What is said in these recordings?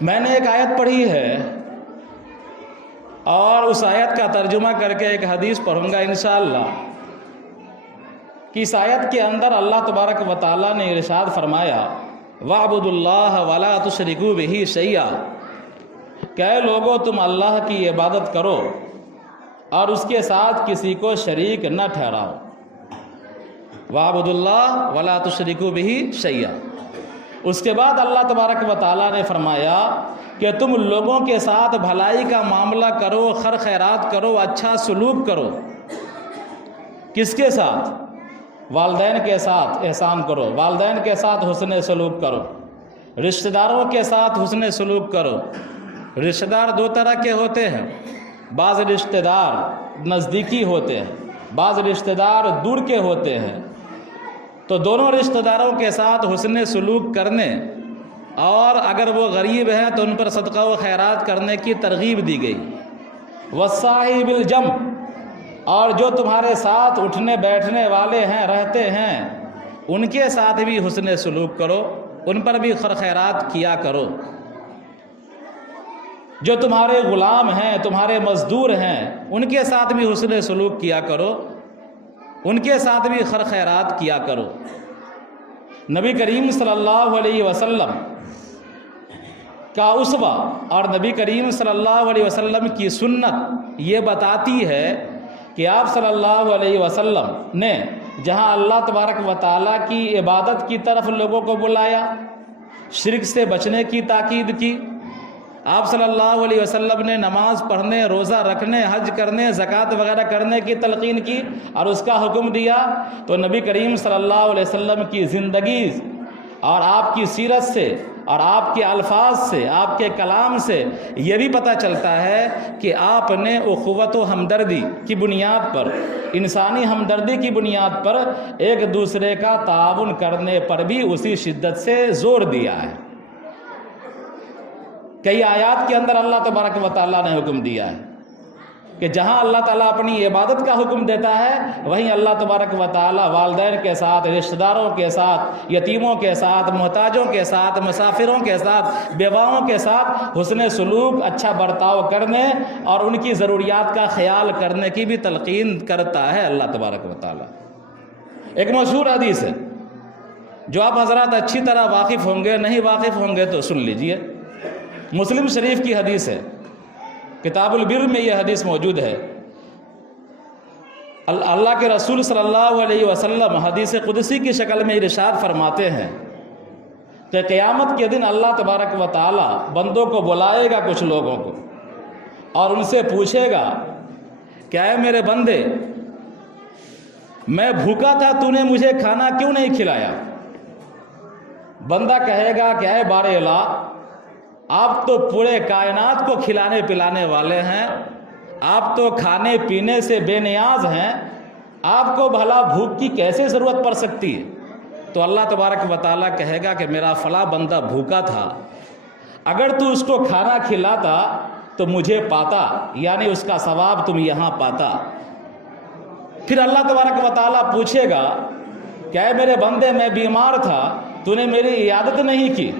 میں نے ایک آیت پڑھی ہے اور اس آیت کا ترجمہ کر کے ایک حدیث پڑھوں گا انشاءاللہ کہ اس آیت کے اندر اللہ تبارک و تعالیٰ نے ارشاد فرمایا وَاعْبُدُوا اللَّهَ وَلَا تُشْرِكُوا بِهِ شَيْئًا کہ اے لوگو تم اللہ کی عبادت کرو اور اس کے ساتھ کسی کو شریک نہ ٹھہراؤ۔ وَاعْبُدُوا اللَّهَ وَلَا تُشْرِكُوا بِهِ شَيْئًا۔ اس کے بعد اللہ تبارک و تعالیٰ نے فرمایا کہ تم لوگوں کے ساتھ بھلائی کا معاملہ کرو، خیر خیرات کرو، اچھا سلوک کرو۔ کس کے ساتھ؟ والدین کے ساتھ احسان کرو، والدین کے ساتھ حسن سلوک کرو، رشتہ داروں کے ساتھ حسن سلوک کرو۔ رشتہ دار دو طرح کے ہوتے ہیں، بعض رشتہ دار نزدیکی ہوتے ہیں، بعض رشتہ دار دور کے ہوتے ہیں۔ تو دونوں رشتہ داروں کے ساتھ حسن سلوک کرنے اور اگر وہ غریب ہیں تو ان پر صدقہ و خیرات کرنے کی ترغیب دی گئی۔ والصاحب الجنب، اور جو تمہارے ساتھ اٹھنے بیٹھنے والے ہیں، رہتے ہیں، ان کے ساتھ بھی حسن سلوک کرو، ان پر بھی خیر خیرات کیا کرو۔ جو تمہارے غلام ہیں، تمہارے مزدور ہیں، ان کے ساتھ بھی حسن سلوک کیا کرو، ان کے ساتھ بھی خیر خیرات کیا کرو۔ نبی کریم صلی اللہ علیہ وسلم کا اسوہ اور نبی کریم صلی اللہ علیہ وسلم کی سنت یہ بتاتی ہے کہ آپ صلی اللہ علیہ وسلم نے جہاں اللہ تبارک و تعالیٰ کی عبادت کی طرف لوگوں کو بلایا، شرک سے بچنے کی تاکید کی، آپ صلی اللہ علیہ وسلم نے نماز پڑھنے، روزہ رکھنے، حج کرنے، زکوٰۃ وغیرہ کرنے کی تلقین کی اور اس کا حکم دیا، تو نبی کریم صلی اللہ علیہ وسلم کی زندگی اور آپ کی سیرت سے اور آپ کے الفاظ سے، آپ کے کلام سے یہ بھی پتہ چلتا ہے کہ آپ نے اخوت و ہمدردی کی بنیاد پر، انسانی ہمدردی کی بنیاد پر ایک دوسرے کا تعاون کرنے پر بھی اسی شدت سے زور دیا ہے۔ کئی آیات کے اندر اللہ تبارک و تعالیٰ نے حکم دیا ہے کہ جہاں اللہ تعالیٰ اپنی عبادت کا حکم دیتا ہے وہیں اللہ تبارک و تعالیٰ والدین کے ساتھ، رشتہ داروں کے ساتھ، یتیموں کے ساتھ، محتاجوں کے ساتھ، مسافروں کے ساتھ، بیواؤں کے ساتھ حسن سلوک، اچھا برتاؤ کرنے اور ان کی ضروریات کا خیال کرنے کی بھی تلقین کرتا ہے اللہ تبارک و تعالیٰ۔ ایک مشہور حدیث ہے جو آپ حضرات اچھی طرح واقف ہوں گے، نہیں واقف ہوں گے تو سن لیجئے۔ مسلم شریف کی حدیث ہے، کتاب البر میں یہ حدیث موجود ہے۔ اللہ کے رسول صلی اللہ علیہ وسلم حدیث قدسی کی شکل میں ارشاد فرماتے ہیں کہ قیامت کے دن اللہ تبارک و تعالی بندوں کو بلائے گا، کچھ لوگوں کو، اور ان سے پوچھے گا کہ اے میرے بندے، میں بھوکا تھا، تو نے مجھے کھانا کیوں نہیں کھلایا؟ بندہ کہے گا کہ اے بار الہ، آپ تو پورے کائنات کو کھلانے پلانے والے ہیں، آپ تو کھانے پینے سے بے نیاز ہیں، آپ کو بھلا بھوک کی کیسے ضرورت پڑ سکتی ہے؟ تو اللہ تبارک و تعالیٰ کہے گا کہ میرا فلاں بندہ بھوکا تھا، اگر تو اس کو کھانا کھلاتا تو مجھے پاتا، یعنی اس کا ثواب تم یہاں پاتا۔ پھر اللہ تبارک و تعالیٰ پوچھے گا کہ اے میرے بندے، میں بیمار تھا، تو نے میری عیادت نہیں کی۔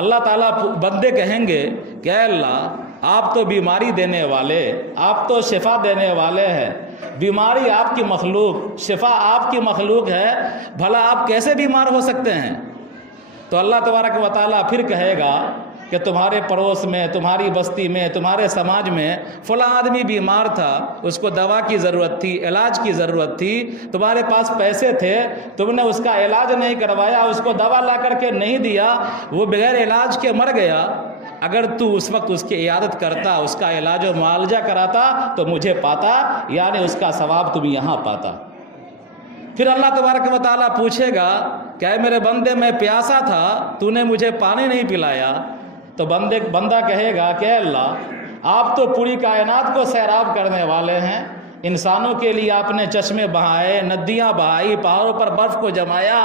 اللہ تعالیٰ بندے کہیں گے کہ اے اللہ، آپ تو بیماری دینے والے، آپ تو شفا دینے والے ہیں، بیماری آپ کی مخلوق، شفا آپ کی مخلوق ہے، بھلا آپ کیسے بیمار ہو سکتے ہیں؟ تو اللہ تبارک و تعالیٰ پھر کہے گا کہ تمہارے پڑوس میں، تمہاری بستی میں، تمہارے سماج میں فلاں آدمی بیمار تھا، اس کو دوا کی ضرورت تھی، علاج کی ضرورت تھی، تمہارے پاس پیسے تھے، تم نے اس کا علاج نہیں کروایا، اس کو دوا لا کر کے نہیں دیا، وہ بغیر علاج کے مر گیا، اگر تو اس وقت اس کی عیادت کرتا، اس کا علاج و معالجہ کراتا تو مجھے پاتا، یعنی اس کا ثواب تم یہاں پاتا۔ پھر اللہ تبارک و تعالیٰ پوچھے گا کہ اے میرے بندے، میں پیاسا تھا، تو نے مجھے پانی نہیں پلایا۔ تو بندہ کہے گا کہ اے اللہ، آپ تو پوری کائنات کو سیراب کرنے والے ہیں، انسانوں کے لیے آپ نے چشمے بہائے، ندیاں بہائی، پہاڑوں پر برف کو جمایا،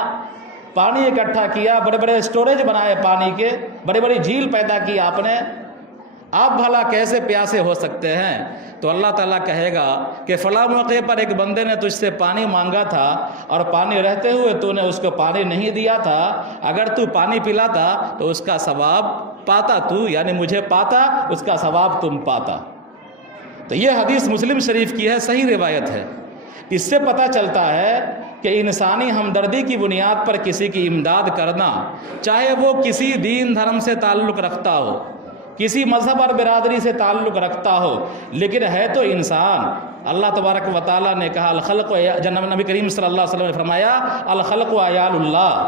پانی اکٹھا کیا، بڑے بڑے اسٹوریج بنائے پانی کے، بڑی بڑی جھیل پیدا کی آپ نے، آپ بھلا کیسے پیاسے ہو سکتے ہیں؟ تو اللہ تعالیٰ کہے گا کہ فلاں موقع پر ایک بندے نے تجھ سے پانی مانگا تھا اور پانی رہتے ہوئے تو نے اس کو پانی نہیں دیا تھا، اگر تو پانی پلاتا تو اس کا ثواب پاتا، تو یعنی مجھے پاتا، اس کا ثواب تم پاتا۔ تو یہ حدیث مسلم شریف کی ہے، صحیح روایت ہے۔ اس سے پتہ چلتا ہے کہ انسانی ہمدردی کی بنیاد پر کسی کی امداد کرنا، چاہے وہ کسی دین دھرم سے تعلق رکھتا ہو، کسی مذہب اور برادری سے تعلق رکھتا ہو، لیکن ہے تو انسان۔ اللہ تبارک و تعالیٰ نے کہا الخلق، جناب نبی کریم صلی اللہ علیہ وسلم نے فرمایا الخلق عیال اللہ،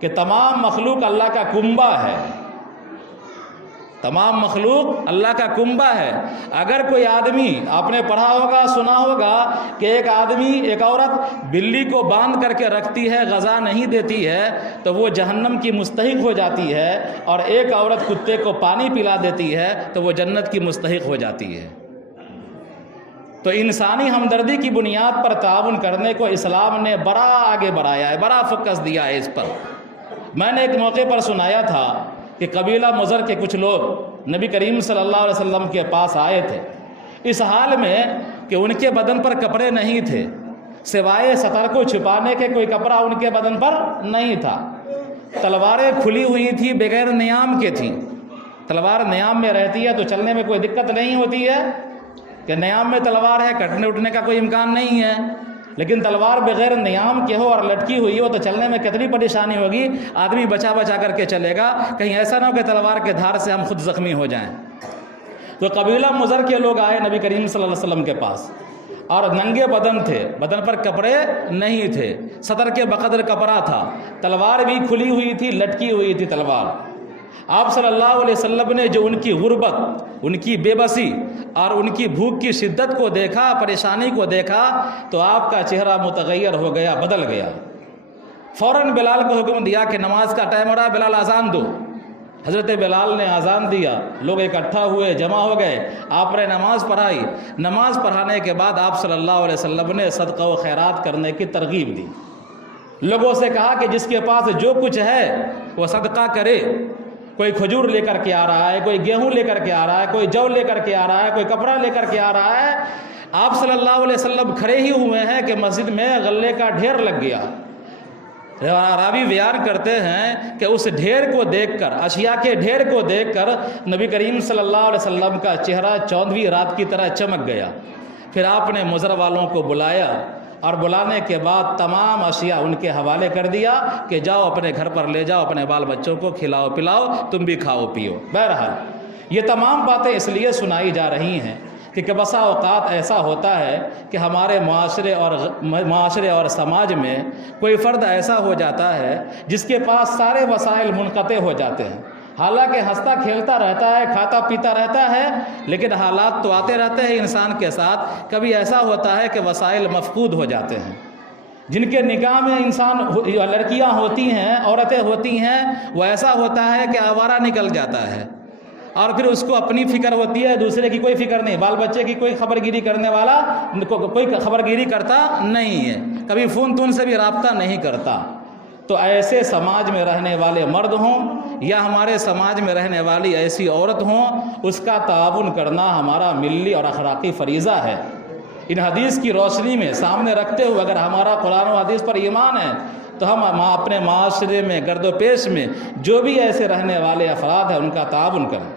کہ تمام مخلوق اللہ کا کنبہ ہے، تمام مخلوق اللہ کا کنبہ ہے۔ اگر کوئی آدمی، آپ نے پڑھا ہوگا سنا ہوگا کہ ایک آدمی، ایک عورت بلی کو باندھ کر کے رکھتی ہے، غذا نہیں دیتی ہے تو وہ جہنم کی مستحق ہو جاتی ہے، اور ایک عورت کتے کو پانی پلا دیتی ہے تو وہ جنت کی مستحق ہو جاتی ہے۔ تو انسانی ہمدردی کی بنیاد پر تعاون کرنے کو اسلام نے بڑا آگے بڑھایا ہے، بڑا فوکس دیا ہے اس پر۔ میں نے ایک موقع پر سنایا تھا کہ قبیلہ مضر کے کچھ لوگ نبی کریم صلی اللہ علیہ وسلم کے پاس آئے تھے، اس حال میں کہ ان کے بدن پر کپڑے نہیں تھے، سوائے سطر کو چھپانے کے کوئی کپڑا ان کے بدن پر نہیں تھا، تلواریں کھلی ہوئی تھی، بغیر نیام کے تھیں۔ تلوار نیام میں رہتی ہے تو چلنے میں کوئی دقت نہیں ہوتی ہے کہ نیام میں تلوار ہے، کٹنے اٹھنے کا کوئی امکان نہیں ہے، لیکن تلوار بغیر نیام کے ہو اور لٹکی ہوئی ہو تو چلنے میں کتنی پریشانی ہوگی، آدمی بچا بچا کر کے چلے گا، کہیں ایسا نہ ہو کہ تلوار کے دھار سے ہم خود زخمی ہو جائیں۔ تو قبیلہ مضر کے لوگ آئے نبی کریم صلی اللہ علیہ وسلم کے پاس، اور ننگے بدن تھے، بدن پر کپڑے نہیں تھے، سطر کے بقدر کپڑا تھا، تلوار بھی کھلی ہوئی تھی، لٹکی ہوئی تھی تلوار۔ آپ صلی اللہ علیہ وسلم نے جو ان کی غربت، ان کی بے بسی اور ان کی بھوک کی شدت کو دیکھا، پریشانی کو دیکھا، تو آپ کا چہرہ متغیر ہو گیا، بدل گیا۔ فوراً بلال کو حکم دیا کہ نماز کا ٹائم ہو رہا ہے، بلال اذان دو۔ حضرت بلال نے اذان دیا، لوگ اکٹھا ہوئے، جمع ہو گئے، آپ نے نماز پڑھائی۔ نماز پڑھانے کے بعد آپ صلی اللہ علیہ وسلم نے صدقہ و خیرات کرنے کی ترغیب دی، لوگوں سے کہا کہ جس کے پاس جو کچھ ہے وہ صدقہ کرے۔ کوئی کھجور لے کر کے آ رہا ہے، کوئی گیہوں لے کر کے آ رہا ہے، کوئی جو لے کر کے آ رہا ہے، کوئی کپڑا لے کر کے آ رہا ہے۔ آپ صلی اللہ علیہ وسلم کھڑے ہی ہوئے ہیں کہ مسجد میں غلے کا ڈھیر لگ گیا۔ راوی بیان کرتے ہیں کہ اس ڈھیر کو دیکھ کر، اشیاء کے ڈھیر کو دیکھ کر نبی کریم صلی اللہ علیہ وسلم کا چہرہ 14ویں رات کی طرح چمک گیا۔ پھر آپ نے مضر والوں کو بلایا، اور بلانے کے بعد تمام اشیاء ان کے حوالے کر دیا کہ جاؤ اپنے گھر پر لے جاؤ، اپنے بال بچوں کو کھلاؤ پلاؤ، تم بھی کھاؤ پیو۔ بہرحال یہ تمام باتیں اس لیے سنائی جا رہی ہیں کہ بسا اوقات ایسا ہوتا ہے کہ ہمارے معاشرے اور سماج میں کوئی فرد ایسا ہو جاتا ہے جس کے پاس سارے وسائل منقطع ہو جاتے ہیں، حالانکہ ہنستا کھیلتا رہتا ہے، کھاتا پیتا رہتا ہے، لیکن حالات تو آتے رہتے ہیں انسان کے ساتھ۔ کبھی ایسا ہوتا ہے کہ وسائل مفقود ہو جاتے ہیں۔ جن کے نکاح میں انسان، لڑکیاں ہوتی ہیں، عورتیں ہوتی ہیں، وہ ایسا ہوتا ہے کہ آوارہ نکل جاتا ہے، اور پھر اس کو اپنی فکر ہوتی ہے، دوسرے کی کوئی فکر نہیں، بال بچے کی کوئی خبرگیری کرنے والا کوئی خبرگیری کرتا نہیں ہے، کبھی فون تون سے بھی رابطہ نہیں کرتا۔ تو ایسے سماج میں رہنے والے مرد ہوں یا ہمارے سماج میں رہنے والی ایسی عورت ہوں، اس کا تعاون کرنا ہمارا ملی اور اخلاقی فریضہ ہے۔ ان حدیث کی روشنی میں سامنے رکھتے ہوئے اگر ہمارا قرآن و حدیث پر ایمان ہے تو ہم اپنے معاشرے میں، گرد و پیش میں جو بھی ایسے رہنے والے افراد ہیں ان کا تعاون کریں۔